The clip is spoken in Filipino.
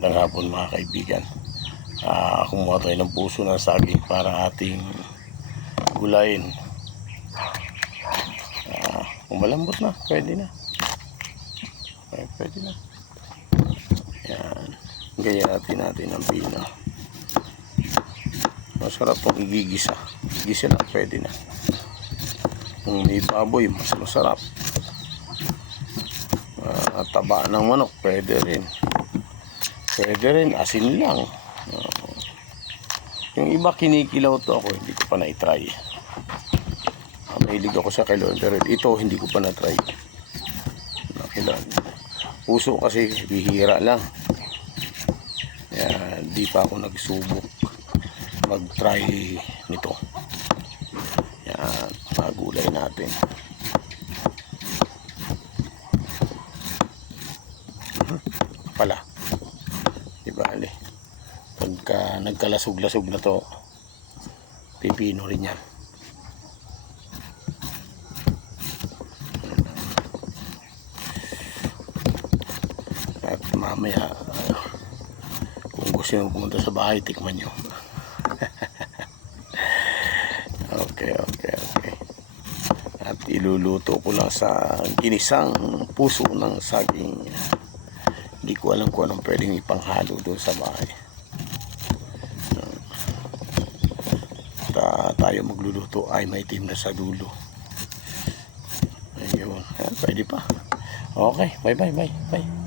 Magandang hapon mga kaibigan. Kumuha tayo ng puso ng saging para ating gulayin. Kung malambot na, pwede na. Pwede na. Yan. Gayatin natin ang pino. Masarap pong igigisa. Igisa lang, pwede na. Kung may baboy, mas masarap. Taba ng manok, pwede rin. Pwede rin, asin lang. Yung iba kinikilaw to, ako hindi ko pa na-try. Mahilig ako sa kilaw, pero ito hindi ko pa na-try. Puso kasi bihira lang. Yan, di pa ako nagsubok mag-try nito. Yan, magulay natin. Pala. Bale, pagka nagkalasog-lasog na to, pipino rin yan. At mamaya, kung gusto nyo pumunta sa bahay, tikman nyo. Okay. At iluluto ko lang sa ginisang puso ng saging. Hindi ko alam kung anong pwedeng ipanghalo doon sa bahay. Tayo magluluto ay may itim na sa dulo. Ayun, pwede pa. Okay, bye.